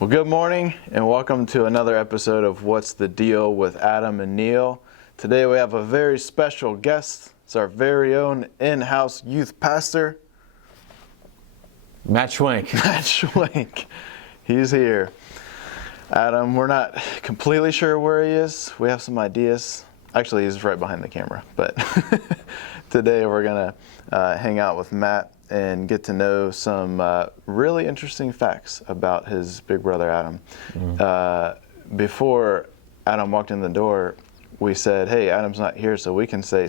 Well, good morning and welcome to another episode of What's the Deal with Adam and Neil. Today we have a very special guest. It's our very own in-house youth pastor, Matt Schwenk. Matt Schwenk. He's here. Adam, we're not completely sure where he is. We have some ideas. Actually, he's right behind the camera. But today we're going to hang out with Matt and get to know some really interesting facts about his big brother Adam. Before Adam walked in the door, we said, hey, Adam's not here, so we can say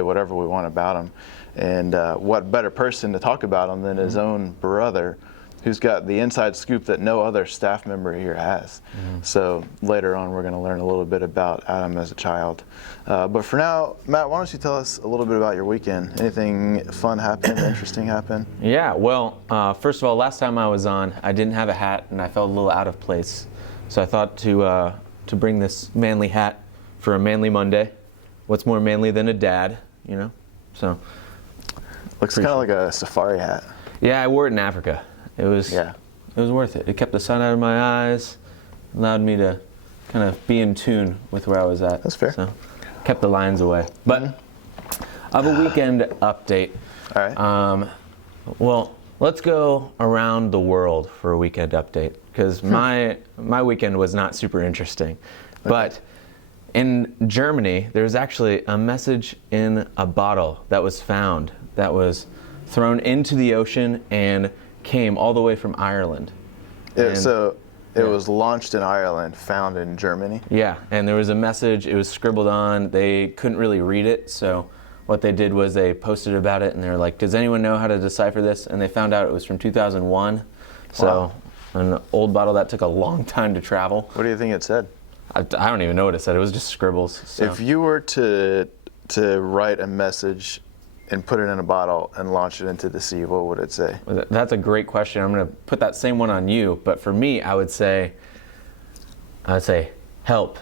whatever we want about him. And what better person to talk about him than his own brother, who's got the inside scoop that no other staff member here has. So later on, we're going to learn a little bit about Adam as a child. But for now, Matt, why don't you tell us a little bit about your weekend? Anything fun happen, interesting happen? Yeah, well, first of all, last time I was on, I didn't have a hat and I felt a little out of place. So I thought to bring this manly hat for a manly Monday. What's more manly than a dad, you know? So looks kind of like a safari hat. Yeah, I wore it in Africa. It was worth it. It kept the sun out of my eyes, allowed me to kind of be in tune with where I was at. That's fair. So kept the lions away. But I have a weekend update. All right. Well, let's go around the world for a weekend update because my weekend was not super interesting. Okay. But in Germany, there was actually a message in a bottle that was found that was thrown into the ocean and came all the way from Ireland. It was launched in Ireland, found in Germany? Yeah, and there was a message, it was scribbled on, they couldn't really read it, so what they did was they posted about it and they're like, does anyone know how to decipher this? And they found out it was from 2001, so an old bottle that took a long time to travel. What do you think it said? I don't even know what it said, it was just scribbles. So. If you were to write a message and put it in a bottle and launch it into the sea, what would it say? That's a great question. I'm going to put that same one on you, but for me, I would say, help.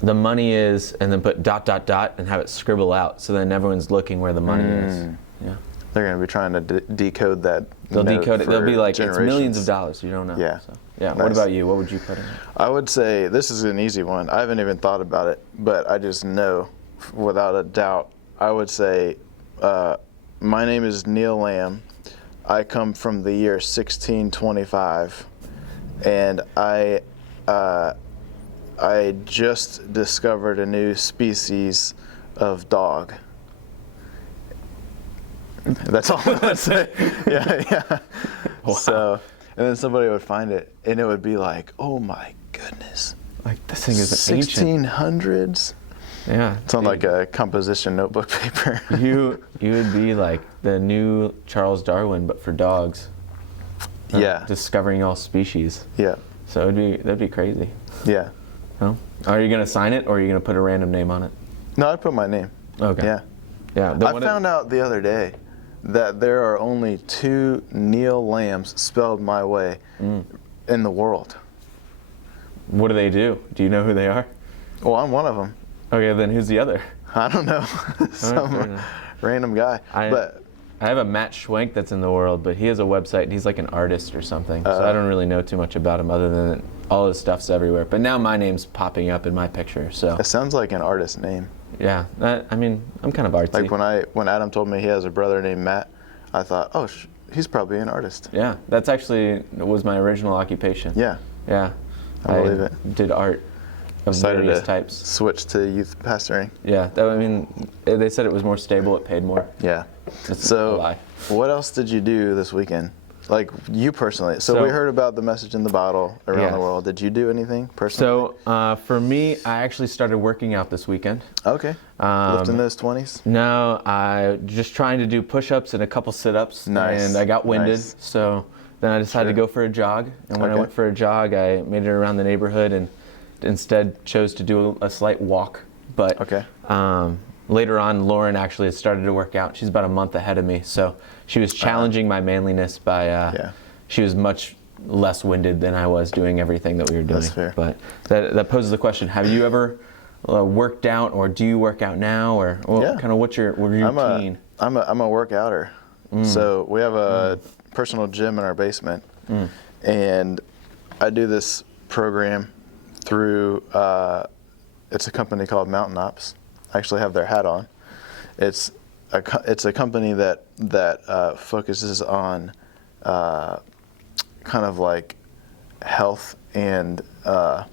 The money is, and then put ... and have it scribble out, so then everyone's looking where the money is. Yeah. They're going to be trying to decode that. They'll decode it. They'll be like, it's millions of dollars. You don't know. Yeah. So, yeah. Nice. What about you? What would you put in it? I would say, this is an easy one. I haven't even thought about it, but I just know without a doubt. I would say, my name is Neil Lamb. I come from the year 1625, and I just discovered a new species of dog. That's all I would say. Yeah. Wow. So, and then somebody would find it, and it would be like, oh my goodness. Like, this thing is ancient. 1600s? Yeah. It's on like a composition notebook paper. You would be like the new Charles Darwin, but for dogs. Yeah. Discovering all species. Yeah. So that'd be crazy. Yeah. No? Are you gonna sign it, or are you gonna put a random name on it? No, I'd put my name. Okay. Yeah. Yeah. I found out the other day that there are only 2 Neil Lambs spelled my way in the world. What do they do? Do you know who they are? Well, I'm one of them. Okay, then who's the other? I don't know. Some random guy. I have a Matt Schwenk that's in the world, but he has a website and he's like an artist or something. So I don't really know too much about him other than all his stuff's everywhere. But now my name's popping up in my picture. So it sounds like an artist name. Yeah, I mean, I'm kind of artsy. Like when Adam told me he has a brother named Matt, I thought, oh, he's probably an artist. Yeah, that's actually was my original occupation. Yeah. Yeah. I believe it. Did art of various types. Switch to youth pastoring. Yeah, I mean, they said it was more stable, it paid more. Yeah. That's a lie. What else did you do this weekend? Like you personally. So we heard about the message in the bottle around the world. Did you do anything personally? So for me, I actually started working out this weekend. Okay. Lifting those 20s? No, I just trying to do push-ups and a couple sit-ups. Nice. And I got winded, so then I decided to go for a jog. And when I went for a jog, I made it around the neighborhood and instead chose to do a slight walk. But later on, Lauren actually had started to work out. She's about a month ahead of me, so she was challenging my manliness by, she was much less winded than I was doing everything that we were doing. That's fair. But that poses the question, have you ever worked out, or do you work out now, or kind of what's your routine? I'm a workouter. So we have a personal gym in our basement, And I do this program through, it's a company called Mountain Ops. I actually have their hat on. It's a company that focuses on kind of like health and I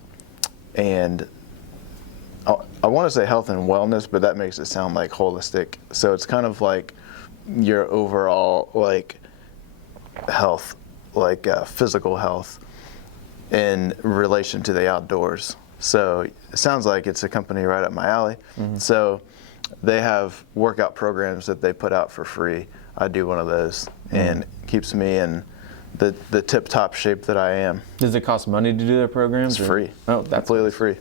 want to say health and wellness, but that makes it sound like holistic. So it's kind of like your overall like health, like physical health in relation to the outdoors. So it sounds like it's a company right up my alley. So they have workout programs that they put out for free. I do one of those, and it keeps me in the tip-top shape that I am. Does it cost money to do their programs? It's free. Oh, that's completely free.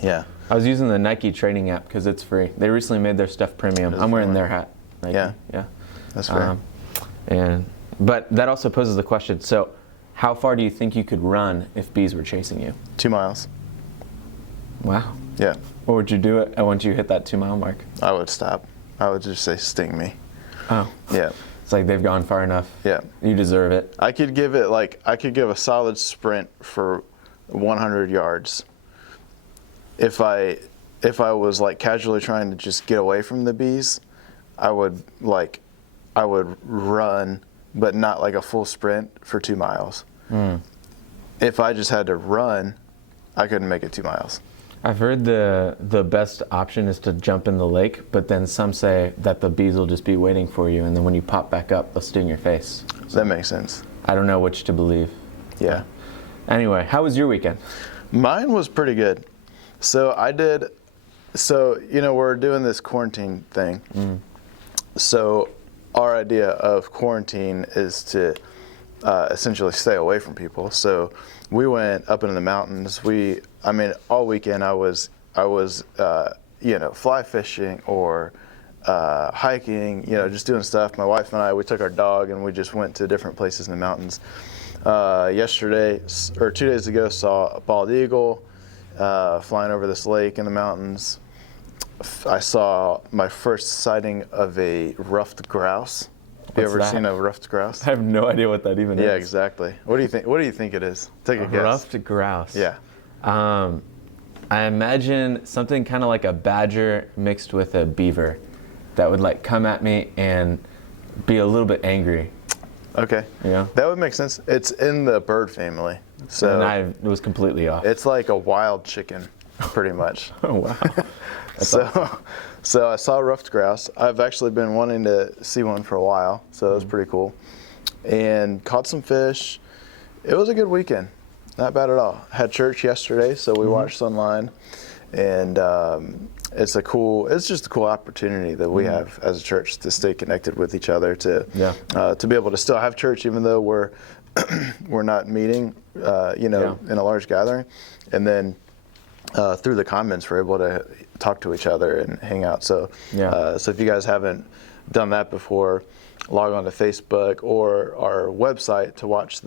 Yeah. I was using the Nike training app because it's free. They recently made their stuff premium. I'm wearing their hat. Nike. Yeah. That's fair. But that also poses the question, so how far do you think you could run if bees were chasing you? 2 miles. Wow. Yeah. What would you do it once you hit that 2 mile mark? I would stop. I would just say, sting me. Oh. Yeah. It's like they've gone far enough. Yeah. You deserve it. I could give a solid sprint for 100 yards. If I was like casually trying to just get away from the bees, I would run, but not like a full sprint for 2 miles. If I just had to run, I couldn't make it 2 miles. I've heard the best option is to jump in the lake, but then some say that the bees will just be waiting for you, and then when you pop back up, they'll sting your face. So that makes sense. I don't know which to believe. Yeah. Anyway, how was your weekend? Mine was pretty good. So we're doing this quarantine thing. So our idea of quarantine is to essentially stay away from people. So we went up into the mountains. All weekend I was fly fishing or hiking, just doing stuff. My wife and I, we took our dog and we just went to different places in the mountains. Yesterday, or 2 days ago, saw a bald eagle flying over this lake in the mountains. I saw my first sighting of a ruffed grouse. Have you ever seen a ruffed grouse? I have no idea what that even is. Yeah, exactly. What do you think? What do you think it is? Take a guess. Ruffed grouse. Yeah. I imagine something kind of like a badger mixed with a beaver that would like come at me and be a little bit angry. Okay. Yeah. That would make sense. It's in the bird family. So and I was completely off. It's like a wild chicken, pretty much. Oh, wow. Awesome. So I saw a ruffed grouse. I've actually been wanting to see one for a while, so it was pretty cool. And caught some fish. It was a good weekend. Not bad at all. Had church yesterday, so we watched online, and it's just a cool opportunity that we have as a church to stay connected with each other, to be able to still have church even though we're not meeting, in a large gathering, and then through the comments we're able to talk to each other and hang out. So so if you guys haven't done that before, log on to Facebook or our website to watch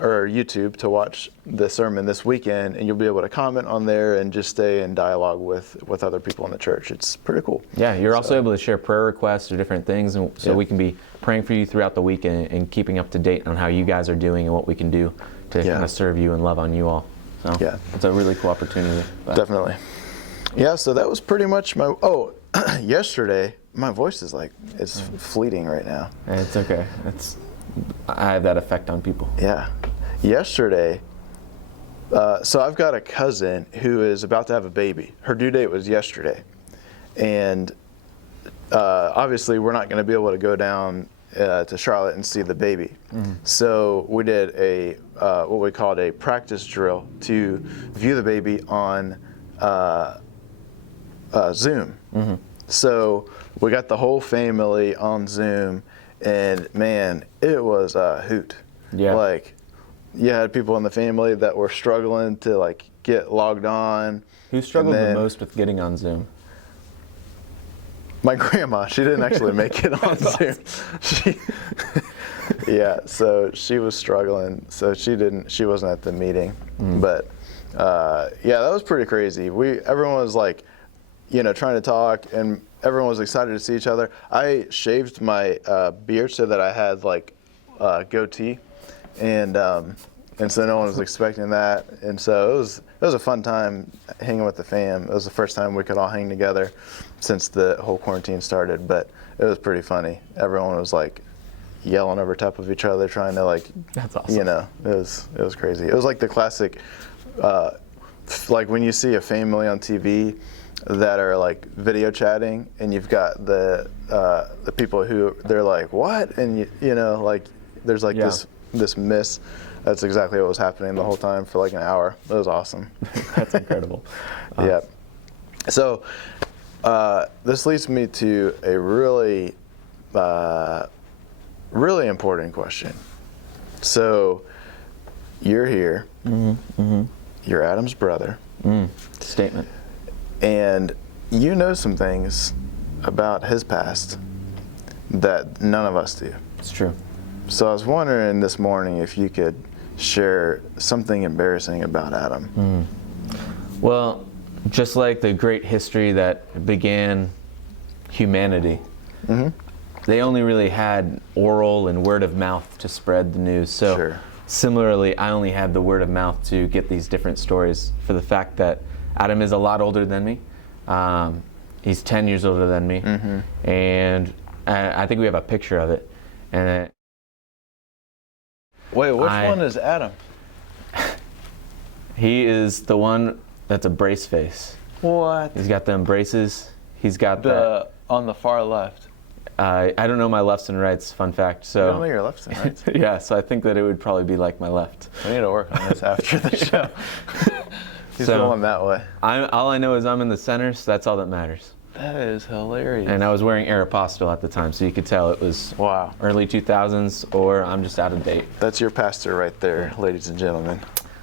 or YouTube to watch the sermon this weekend, and you'll be able to comment on there and just stay in dialogue with other people in the church. It's pretty cool. Yeah, you're also able to share prayer requests or different things, and so we can be praying for you throughout the week and keeping up to date on how you guys are doing and what we can do to kind of serve you and love on you all. So it's a really cool opportunity. Definitely. Yeah, so that was pretty much yesterday, my voice is it's fleeting right now. It's okay. I have that effect on people. Yeah. Yesterday, so I've got a cousin who is about to have a baby. Her due date was yesterday. And obviously we're not going to be able to go down to Charlotte and see the baby. So we did what we called a practice drill to view the baby on Zoom. So we got the whole family on Zoom, and man, it was a hoot. Yeah. You had people in the family that were struggling to get logged on. Who struggled the most with getting on Zoom? My grandma. She didn't actually make it on Zoom. So she was struggling. So she wasn't at the meeting. But that was pretty crazy. Everyone was trying to talk, and everyone was excited to see each other. I shaved my beard so that I had goatee, And so no one was expecting that, and so it was a fun time hanging with the fam. It was the first time we could all hang together since the whole quarantine started, but it was pretty funny. Everyone was like yelling over top of each other, trying to like, that's awesome. You know, it was crazy. It was like the classic, like when you see a family on TV that are like video chatting, and you've got the people who they're like, what, and you know, like there's like this miss. That's exactly what was happening the whole time for like an hour. It was awesome. That's incredible. Yeah. So this leads me to a really, really important question. So you're here. You're Adam's brother. Statement. And you know some things about his past that none of us do. It's true. So I was wondering this morning if you could share something embarrassing about Adam. Well, just like the great history that began humanity, they only really had oral and word of mouth to spread the news. So similarly, I only had the word of mouth to get these different stories, for the fact that Adam is a lot older than me. He's 10 years older than me. And I think we have a picture of it. And wait, which one is Adam? He is the one that's a brace face. What? He's got the braces. He's got on the far left. I don't know my lefts and rights, fun fact. So you don't know your lefts and rights? Yeah, so I think that it would probably be like my left. We need to work on this after the show. He's going that way. All I know is I'm in the center, so that's all that matters. That is hilarious. And I was wearing Aeropostale at the time, so you could tell it was early 2000s, or I'm just out of date. That's your pastor right there, ladies and gentlemen.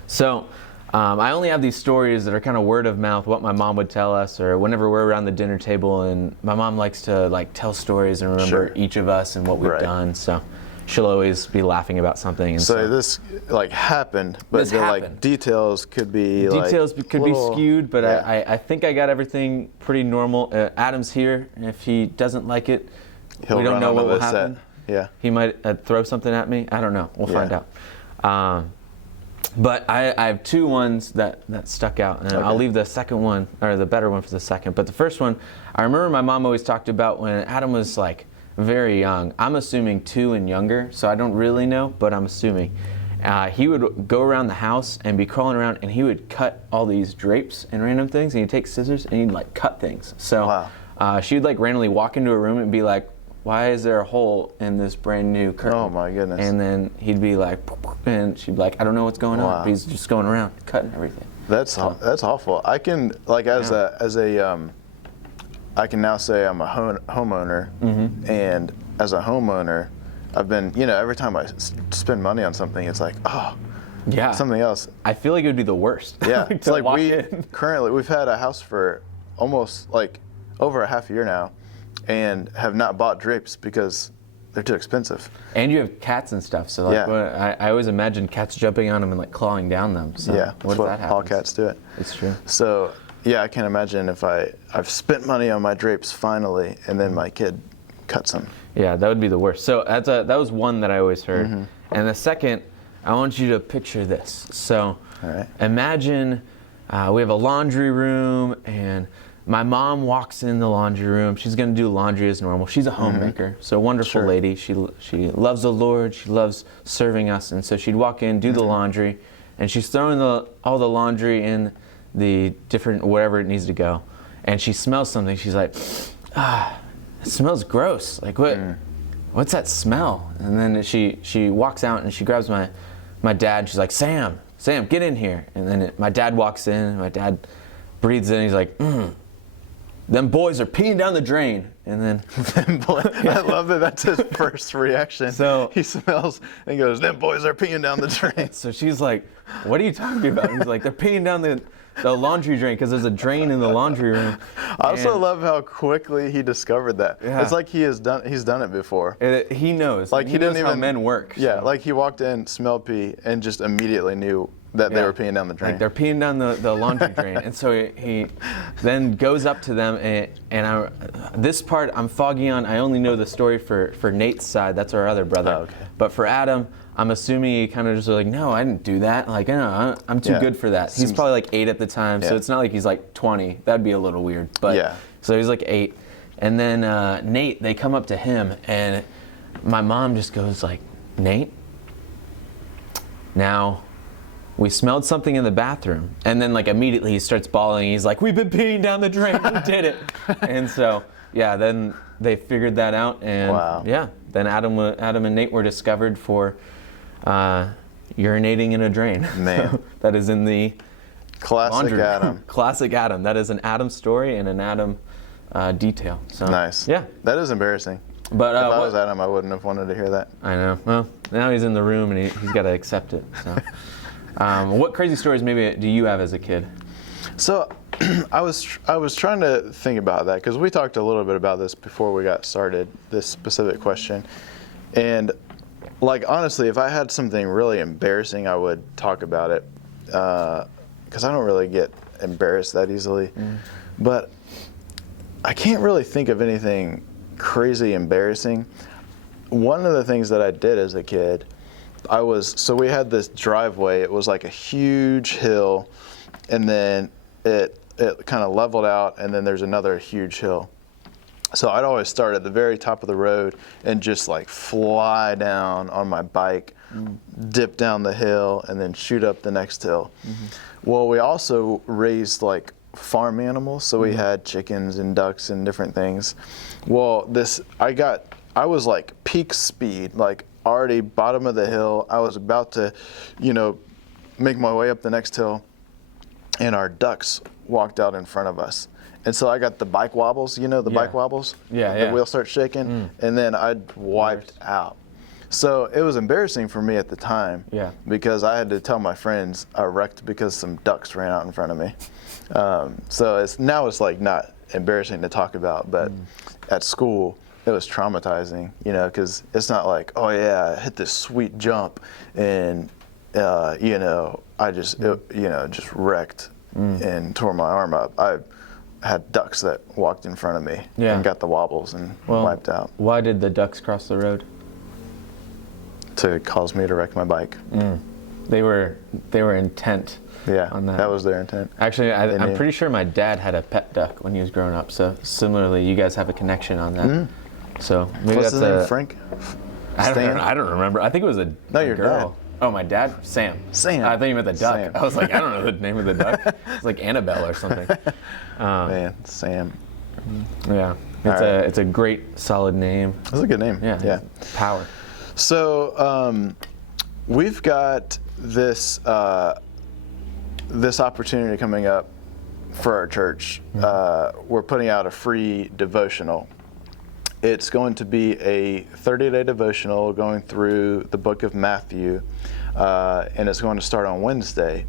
So I only have these stories that are kind of word of mouth, what my mom would tell us, or whenever we're around the dinner table, and my mom likes to like tell stories and remember each of us and what we've done. So she'll always be laughing about something. And so this like happened, but like details could be be skewed, but I think I got everything pretty normal. Adam's here, and if he doesn't like it, we don't know what will happen. Yeah, he might throw something at me. I don't know. We'll find out. But I have two ones that stuck out, and I'll leave the second one, or the better one, for the second. But the first one, I remember my mom always talked about when Adam was like very young. I'm assuming 2 and younger, so I don't really know, but I'm assuming. He would go around the house and be crawling around, and he would cut all these drapes and random things, and he'd take scissors and he'd like cut things. So she would like randomly walk into a room and be like, why is there a hole in this brand new curtain? Oh my goodness. And then he'd be like, and she'd be like, I don't know what's going on. He's just going around cutting everything. That's awful. I can like I can now say I'm a homeowner, and as a homeowner, I've been, every time I spend money on something, it's like, something else. I feel like it would be the worst. Yeah, it's like we've had a house for almost like over a half a year now, and have not bought drapes because they're too expensive. And you have cats and stuff, so like I always imagine cats jumping on them and like clawing down them. So what that all cats do it. It's true. So I can't imagine if I've spent money on my drapes finally, and then my kid cuts them. Yeah, that would be the worst. So that was one that I always heard. And the second, I want you to picture this. So imagine we have a laundry room, and my mom walks in the laundry room. She's going to do laundry as normal. She's a homemaker, so a wonderful lady. She loves the Lord. She loves serving us. And so she'd walk in, do the laundry, and she's throwing all the laundry in the different, wherever it needs to go. And she smells something. She's like, it smells gross. Like, what's that smell? And then she walks out and she grabs my dad. And she's like, Sam, get in here. And then my dad walks in, and my dad breathes in. He's like, them boys are peeing down the drain. And then I love that that's his first reaction. So he smells and goes, them boys are peeing down the drain. So she's like, what are you talking about? He's like, they're peeing down the laundry drain, because there's a drain in the laundry room. I also love how quickly he discovered that. It's like he's done it before. He knows. Like he knows didn't how even men work. Yeah, so. like he walked in, smelled pee, and just immediately knew That they were peeing down the drain. Like they're peeing down the laundry drain. And so he then goes up to them, and this part I'm foggy on. I only know the story for Nate's side. That's our other brother. Oh, okay. But for Adam, I'm assuming he kind of just was like, no, I didn't do that. Like, I'm too good for that. He's probably like 8 at the time, so it's not like he's like 20. That'd be a little weird. But so he's like 8. And then Nate, they come up to him, and my mom just goes like, Nate, now, we smelled something in the bathroom. And then like immediately he starts bawling. He's like, we've been peeing down the drain. We did it. And so, then they figured that out. And then Adam and Nate were discovered for urinating in a drain. Man. That is in the classic laundry. Adam. Classic Adam. That is an Adam story and an Adam detail. So, nice. Yeah. That is embarrassing. But if I was Adam, I wouldn't have wanted to hear that. I know. Well, now he's in the room and he's got to accept it. So, what crazy stories maybe do you have as a kid? So, I was trying to think about that because we talked a little bit about this before we got started. This specific question, and like honestly, if I had something really embarrassing, I would talk about it because I don't really get embarrassed that easily. But I can't really think of anything crazy embarrassing. One of the things that I did as a kid, so we had this driveway. It was like a huge hill, and then it kind of leveled out, and then there's another huge hill. So I'd always start at the very top of the road and just like fly down on my bike, dip down the hill, and then shoot up the next hill. Well, we also raised like farm animals, so we had chickens and ducks and different things. Well, I was like peak speed, like already bottom of the hill. I was about to, make my way up the next hill, and our ducks walked out in front of us. And so I got the bike wobbles, bike wobbles? The wheel starts shaking, and then I'd wiped out. So it was embarrassing for me at the time because I had to tell my friends I wrecked because some ducks ran out in front of me. So it's like not embarrassing to talk about, but at school it was traumatizing, because it's not like, oh yeah, I hit this sweet jump and I just just wrecked and tore my arm up. I had ducks that walked in front of me and got the wobbles and wiped out. Why did the ducks cross the road? To cause me to wreck my bike. They were intent on that. That was their intent. Actually, I'm pretty sure my dad had a pet duck when he was growing up. So similarly, you guys have a connection on that. So maybe What's that's his name? Frank? I don't remember. I think it was a your girl. Dad. Oh, my dad? Sam. I thought you meant the duck. Sam. I was like, I don't know the name of the duck. It's like Annabelle or something. Man, Sam. Yeah. It's a great, solid name. That's a good name. Yeah. Power. So we've got this this opportunity coming up for our church. We're putting out a free devotional. It's going to be a 30-day devotional going through the book of Matthew, and it's going to start on Wednesday.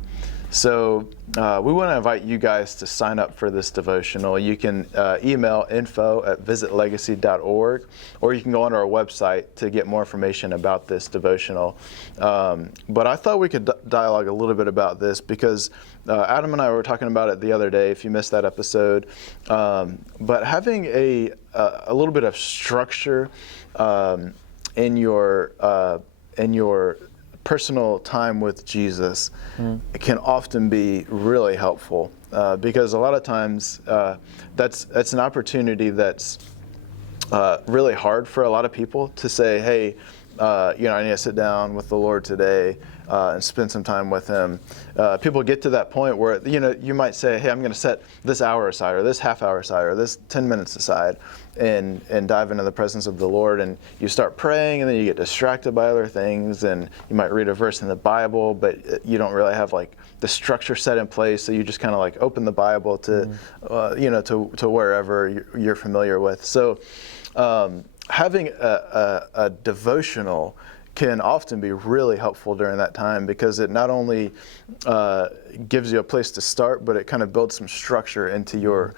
So we want to invite you guys to sign up for this devotional. You can email info@visitlegacy.org, or you can go onto our website to get more information about this devotional. But I thought we could dialogue a little bit about this because Adam and I were talking about it the other day, if you missed that episode. But having a little bit of structure in your personal time with Jesus it can often be really helpful because a lot of times that's an opportunity that's really hard for a lot of people to say, hey, I need to sit down with the Lord today and spend some time with Him. People get to that point where you might say, hey, I'm going to set this hour aside or this half hour aside or this 10 minutes aside and dive into the presence of the Lord, and you start praying and then you get distracted by other things, and you might read a verse in the Bible but you don't really have like the structure set in place, so you just kind of like open the Bible to to wherever you're familiar with. So having a devotional can often be really helpful during that time because it not only gives you a place to start, but it kind of builds some structure into your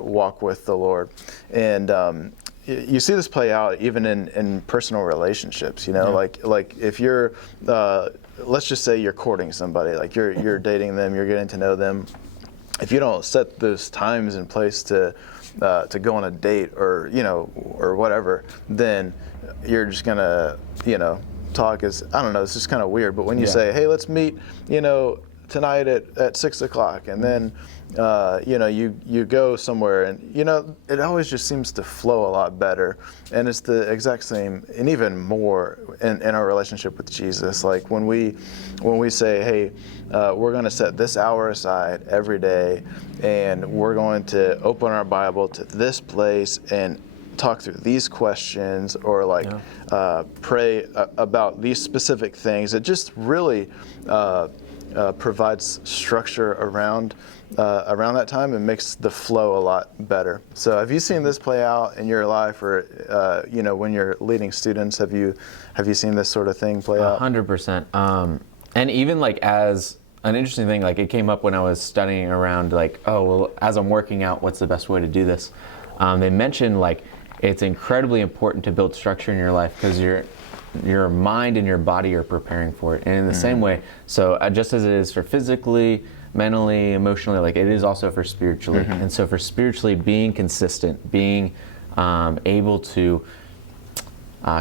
walk with the Lord. And you see this play out even in personal relationships, you know, like if you're, let's just say you're courting somebody, like you're dating them, you're getting to know them. If you don't set those times in place to go on a date or, you know, or whatever, then you're just gonna, you know, talk is, I don't know, it's just kind of weird. But when you say, hey, let's meet, you know, tonight at 6 o'clock, and then you know, you go somewhere, and you know, it always just seems to flow a lot better. And it's the exact same, and even more in our relationship with Jesus. Like when we say, hey, we're going to set this hour aside every day, and we're going to open our Bible to this place and talk through these questions, or like pray about these specific things. It just really provides structure around that time and makes the flow a lot better. So have you seen this play out in your life, or you know, when you're leading students, have you seen this sort of thing play out? 100%. And even like as an interesting thing, like it came up when I was studying around, like, oh, well, as I'm working out, what's the best way to do this? They mentioned like it's incredibly important to build structure in your life because your mind and your body are preparing for it. And in the same way, so just as it is for physically, mentally, emotionally, like it is also for spiritually. And so for spiritually, being consistent, being able to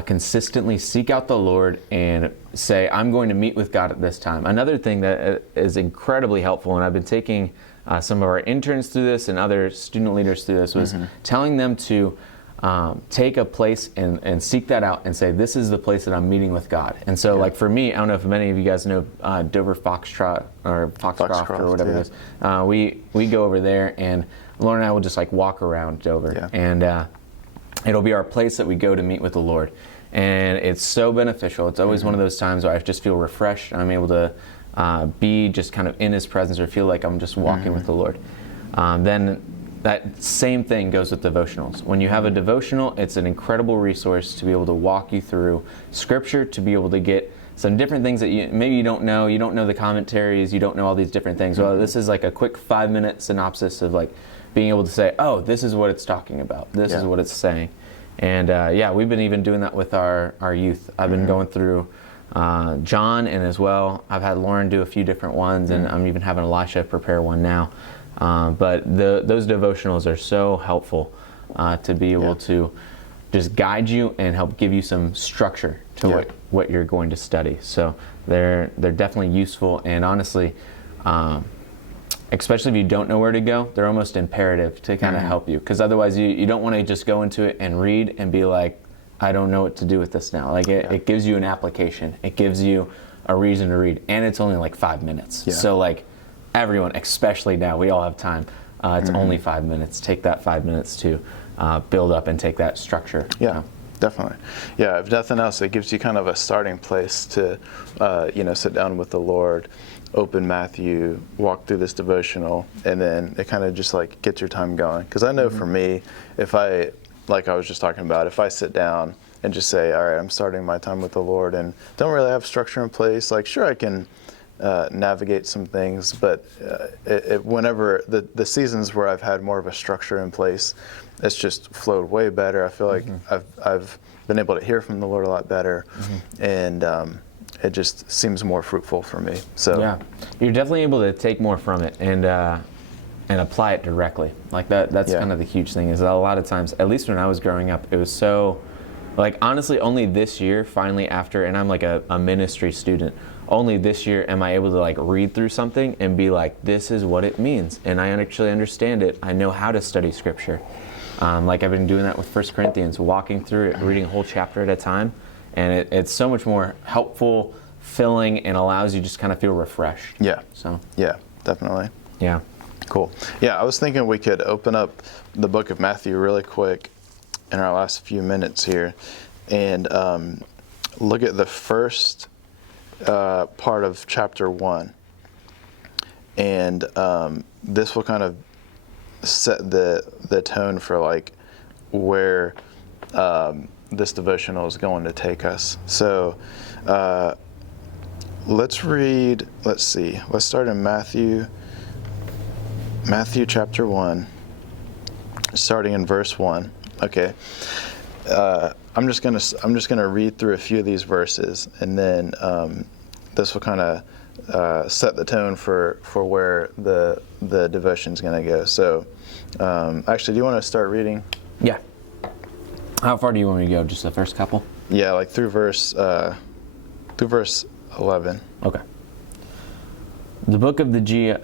consistently seek out the Lord and say, I'm going to meet with God at this time. Another thing that is incredibly helpful, and I've been taking some of our interns through this and other student leaders through this, was telling them to take a place and seek that out and say, this is the place that I'm meeting with God. And so like for me, I don't know if many of you guys know Dover Foxtrot or Foxcroft or whatever it is. We go over there, and Lauren and I will just like walk around Dover, and it'll be our place that we go to meet with the Lord. And it's so beneficial. It's always one of those times where I just feel refreshed. I'm able to be just kind of in His presence, or feel like I'm just walking with the Lord. Then that same thing goes with devotionals. When you have a devotional, it's an incredible resource to be able to walk you through Scripture, to be able to get some different things that maybe you don't know the commentaries, you don't know all these different things. Well, this is like a quick 5-minute synopsis of like being able to say, oh, this is what it's talking about. This is what it's saying. And we've been even doing that with our youth. I've been going through John, and as well, I've had Lauren do a few different ones, and I'm even having Elisha prepare one now. But those devotionals are so helpful to be able to just guide you and help give you some structure to what you're going to study. So they're definitely useful, and honestly, especially if you don't know where to go, they're almost imperative to kind of help you, because otherwise you don't want to just go into it and read and be like, I don't know what to do with this now. Like it gives you an application, it gives you a reason to read, and it's only like 5 minutes. So like everyone, especially now, we all have time. It's only 5 minutes. Take that 5 minutes to build up and take that structure. Definitely. Yeah, if nothing else, it gives you kind of a starting place to, sit down with the Lord, open Matthew, walk through this devotional, and then it kind of just like gets your time going. Because I know for me, if I, like I was just talking about, if I sit down and just say, all right, I'm starting my time with the Lord, and don't really have structure in place, like sure I can navigate some things, but whenever the seasons where I've had more of a structure in place, it's just flowed way better. I feel like I've been able to hear from the Lord a lot better, and it just seems more fruitful for me. So you're definitely able to take more from it and apply it directly. Like that's kind of the huge thing, is that a lot of times, at least when I was growing up, it was so, like honestly, only this year, finally after, and I'm like a ministry student, only this year am I able to like read through something and be like, this is what it means, and I actually understand it. I know how to study Scripture. Like I've been doing that with 1 Corinthians, walking through it, reading a whole chapter at a time, and it's so much more helpful, filling, and allows you just kind of feel refreshed. So Definitely. Cool. I was thinking we could open up the book of Matthew really quick in our last few minutes here, and look at the first part of chapter 1, and this will kind of set the tone for like where this devotional is going to take us. So let's start in Matthew chapter 1, starting in verse 1. Okay. I'm just gonna read through a few of these verses, and then this will kind of set the tone for where the devotion's gonna go. So, actually, do you want to start reading? Yeah. How far do you want me to go? Just the first couple? Yeah, like through verse 11. Okay. The book of the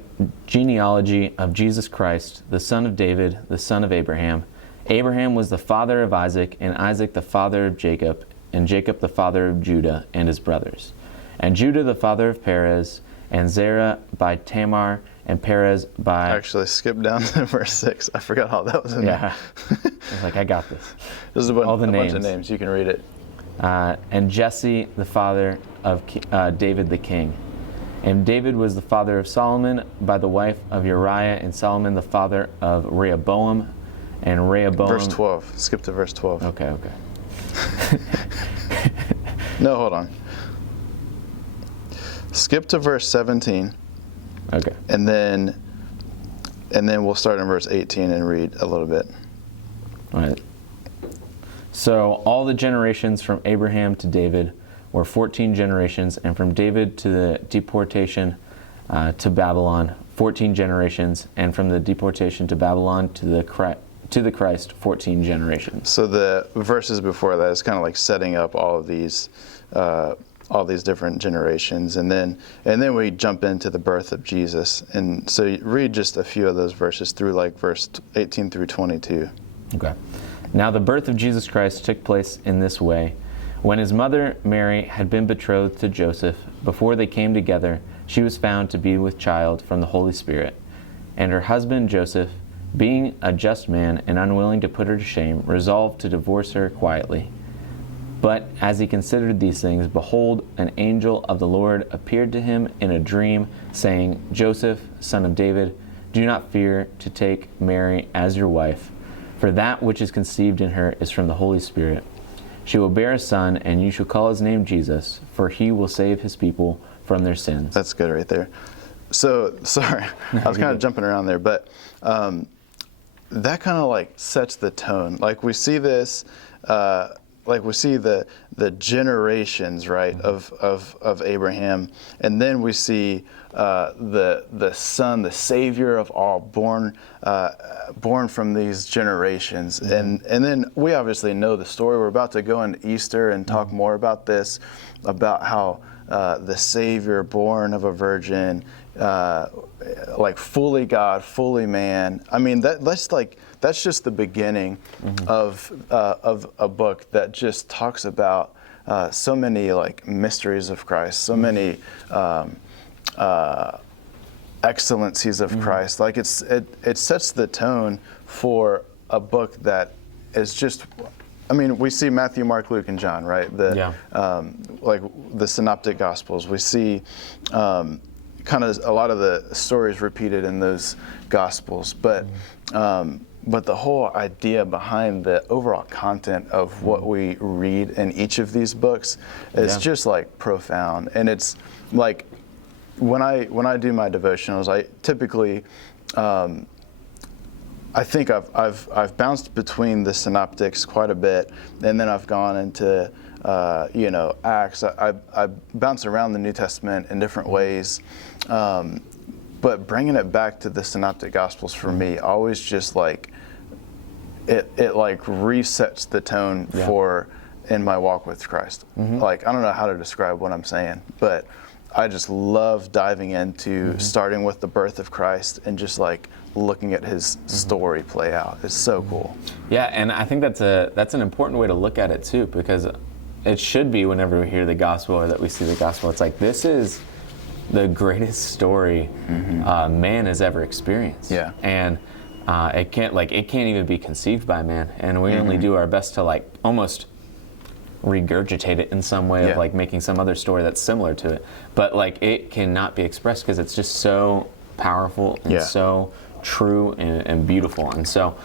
genealogy of Jesus Christ, the son of David, the son of Abraham. Abraham was the father of Isaac, and Isaac the father of Jacob, and Jacob the father of Judah and his brothers. And Judah the father of Perez, and Zerah by Tamar, and Perez by... Actually, skip down to verse 6. I forgot how that was in there. I was like, I got this. This is a bunch of names. You can read it. And Jesse the father of David the king. And David was the father of Solomon by the wife of Uriah, and Solomon the father of Rehoboam, and Rehoboam... Verse 12. Skip to verse 12. Okay. No, hold on. Skip to verse 17. Okay. And then we'll start in verse 18 and read a little bit. All right. So all the generations from Abraham to David were 14 generations, and from David to the deportation to Babylon, 14 generations, and from the deportation to Babylon to the Christ, 14 generations. So the verses before that is kind of like setting up all these different generations, and then we jump into the birth of Jesus. And so you read just a few of those verses through like verse 18 through 22. Okay. Now the birth of Jesus Christ took place in this way. When his mother Mary had been betrothed to Joseph, before they came together, she was found to be with child from the Holy Spirit. And her husband Joseph, being a just man and unwilling to put her to shame, resolved to divorce her quietly. But as he considered these things, behold, an angel of the Lord appeared to him in a dream, saying, Joseph, son of David, do not fear to take Mary as your wife, for that which is conceived in her is from the Holy Spirit. She will bear a son, and you shall call his name Jesus, for he will save his people from their sins. That's good right there. So, sorry, I was kind of jumping around there, but that kind of like sets the tone. Like we see this, like we see the generations, right, of Abraham, and then we see the Son, the Savior of all, born from these generations, and then we obviously know the story. We're about to go into Easter and talk more about this, about how the Savior, born of a virgin, like fully God, fully man. I mean, that's just the beginning of a book that just talks about so many like mysteries of Christ, so many excellencies of Christ. Like it sets the tone for a book that is just. I mean, we see Matthew, Mark, Luke, and John, right? Like the Synoptic Gospels. We see kind of a lot of the stories repeated in those Gospels, but the whole idea behind the overall content of what we read in each of these books is just like profound. And it's like when I do my devotionals, I typically I think I've bounced between the synoptics quite a bit, and then I've gone into Acts. I bounce around the New Testament in different ways, but bringing it back to the Synoptic Gospels for me always just like it like resets the tone for in my walk with Christ. Like I don't know how to describe what I'm saying, but I just love diving into starting with the birth of Christ and just like looking at his story play out. It's so cool. Yeah, and I think that's an important way to look at it too, because it should be whenever we hear the gospel or that we see the gospel, it's like this is the greatest story man has ever experienced. Yeah, and it can't even be conceived by man, and we only do our best to like almost regurgitate it in some way of like making some other story that's similar to it, but like it cannot be expressed because it's just so powerful and so true and beautiful. And so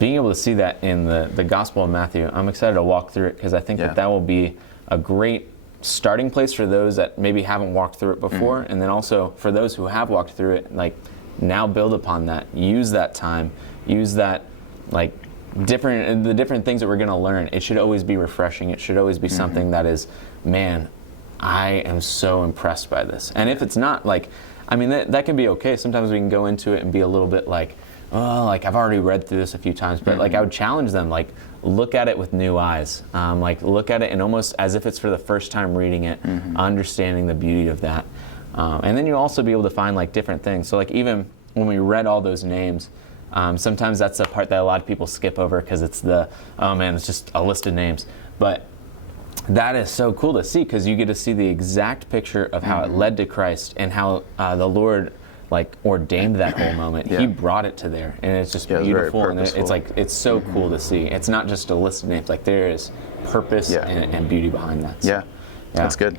being able to see that in the Gospel of Matthew, I'm excited to walk through it because I think that will be a great starting place for those that maybe haven't walked through it before, and then also for those who have walked through it, like now build upon that, use that time, use that like the different things that we're going to learn, it should always be refreshing. It should always be something that is, man, I am so impressed by this. And if it's not, like, I mean, that can be okay. Sometimes we can go into it and be a little bit like, oh, like I've already read through this a few times, but like I would challenge them, like, look at it with new eyes. Like, look at it and almost as if it's for the first time reading it, understanding the beauty of that. And then you'll also be able to find like different things. So like even when we read all those names, sometimes that's the part that a lot of people skip over because it's it's just a list of names. But that is so cool to see because you get to see the exact picture of how it led to Christ and how the Lord like ordained that whole moment. He brought it to there, and it's just beautiful. And it's like it's so cool to see. It's not just a list of names. Like there is purpose and beauty behind that. So, that's good.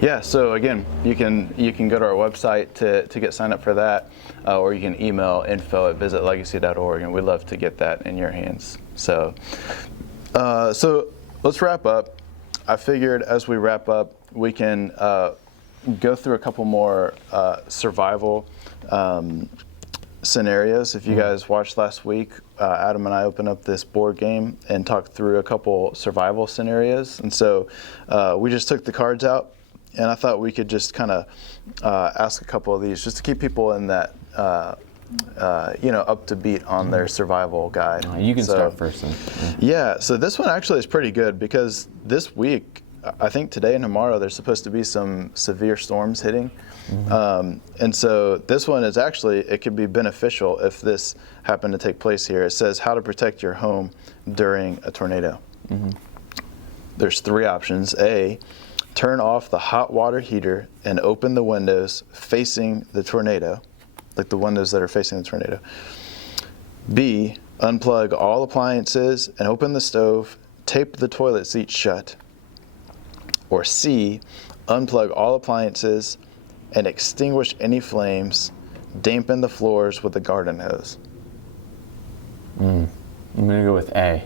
Yeah, so again, you can go to our website to get signed up for that, or you can email info@visitlegacy.org, and we'd love to get that in your hands. So let's wrap up. I figured as we wrap up, we can go through a couple more survival scenarios. If you guys watched last week, Adam and I opened up this board game and talked through a couple survival scenarios. And so we just took the cards out, and I thought we could just kind of ask a couple of these just to keep people in that, up to beat on their survival guide. You can start first then. Yeah, so this one actually is pretty good because this week, I think today and tomorrow, there's supposed to be some severe storms hitting. And so this one is actually, it could be beneficial if this happened to take place here. It says how to protect your home during a tornado. There's 3 options. A, turn off the hot water heater and open the windows facing the tornado, like the windows that are facing the tornado. B, unplug all appliances and open the stove, tape the toilet seat shut. Or C, unplug all appliances and extinguish any flames, dampen the floors with a garden hose. I'm going to go with A.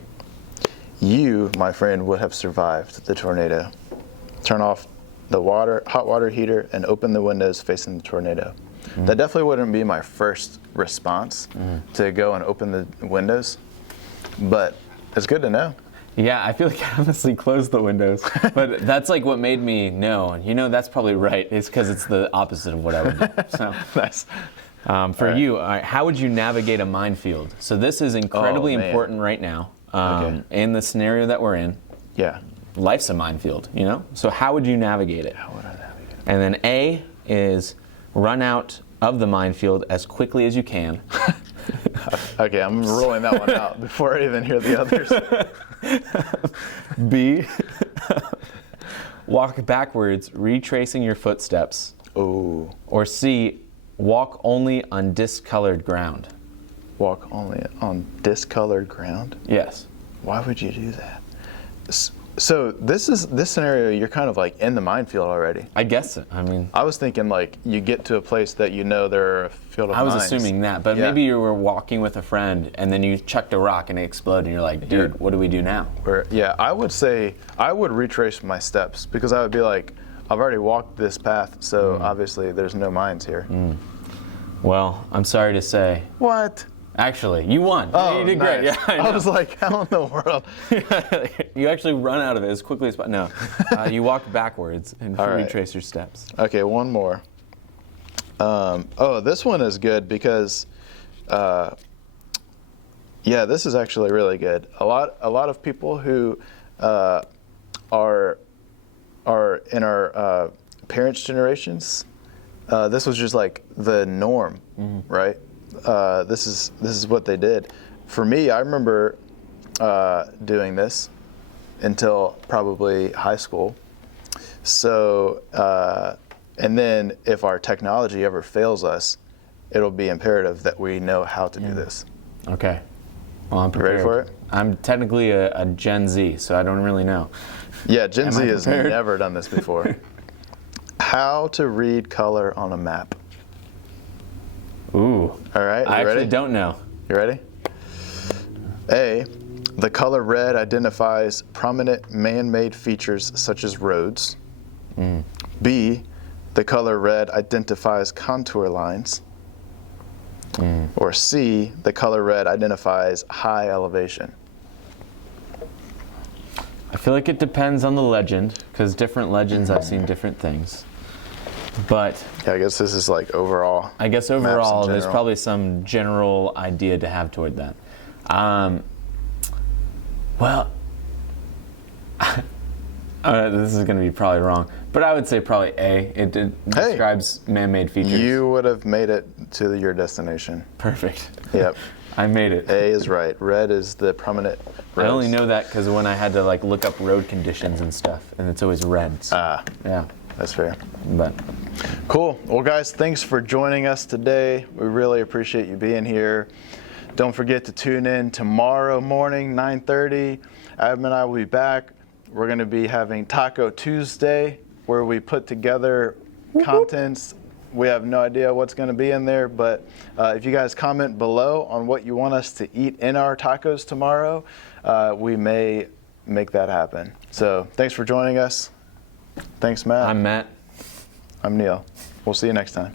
You, my friend, would have survived the tornado. Turn off the hot water heater and open the windows facing the tornado. That definitely wouldn't be my first response to go and open the windows, but it's good to know. Yeah, I feel like I honestly closed the windows, but that's like what made me know. That's probably right. It's because it's the opposite of what I would do. So, nice. For you, how would you navigate a minefield? So this is incredibly important right now in the scenario that we're in. Yeah. Life's a minefield, So how would you navigate it? How would I navigate it? And then A is run out of the minefield as quickly as you can. Okay, I'm rolling that one out before I even hear the others. B, walk backwards, retracing your footsteps. Oh. Or C, walk only on discolored ground. Walk only on discolored ground? Yes. Why would you do that? So this scenario, you're kind of like in the minefield already. I guess so. I was thinking like you get to a place that there are a field of mines. I was assuming that, but maybe you were walking with a friend and then you chucked a rock and it exploded and you're like, dude, what do we do now? I would say I would retrace my steps because I would be like, I've already walked this path, so obviously there's no mines here. Well, I'm sorry to say. What? Actually, you won. Oh, you did nice. Great. Yeah, I was like, how in the world? You actually run out of it as quickly as possible. No, you walked backwards and retrace your steps. Okay, one more. This one is good because, this is actually really good. A lot of people who are in our parents' generations, this was just like the norm, right? This is what they did. For me, I remember doing this until probably high school. So, and then if our technology ever fails us, it'll be imperative that we know how to do this. Okay. Well, I'm prepared. Ready for it? I'm technically a Gen Z, so I don't really know. Yeah, Gen Z has never done this before. How to read color on a map. Ooh. All right, I ready? actually don't know. You ready? A, the color red identifies prominent man-made features such as roads. B, the color red identifies contour lines. Or C, the color red identifies high elevation? I feel like it depends on the legend, because different legends I've seen different things. But yeah, I guess this is like overall. I guess overall, there's probably some general idea to have toward that. Well, this is going to be probably wrong, but I would say probably A. It describes man-made features. You would have made it to your destination. Perfect. Yep. I made it. A is right. Red is the prominent roads. I only know that because when I had to like look up road conditions and stuff, and it's always red. So, yeah. That's fair. But cool. Well, guys, thanks for joining us today. We really appreciate you being here. Don't forget to tune in tomorrow morning, 9:30. Adam and I will be back. We're going to be having Taco Tuesday, where we put together contents. We have no idea what's going to be in there, but if you guys comment below on what you want us to eat in our tacos tomorrow, we may make that happen. So thanks for joining us. Thanks, Matt. I'm Matt. I'm Neil. We'll see you next time.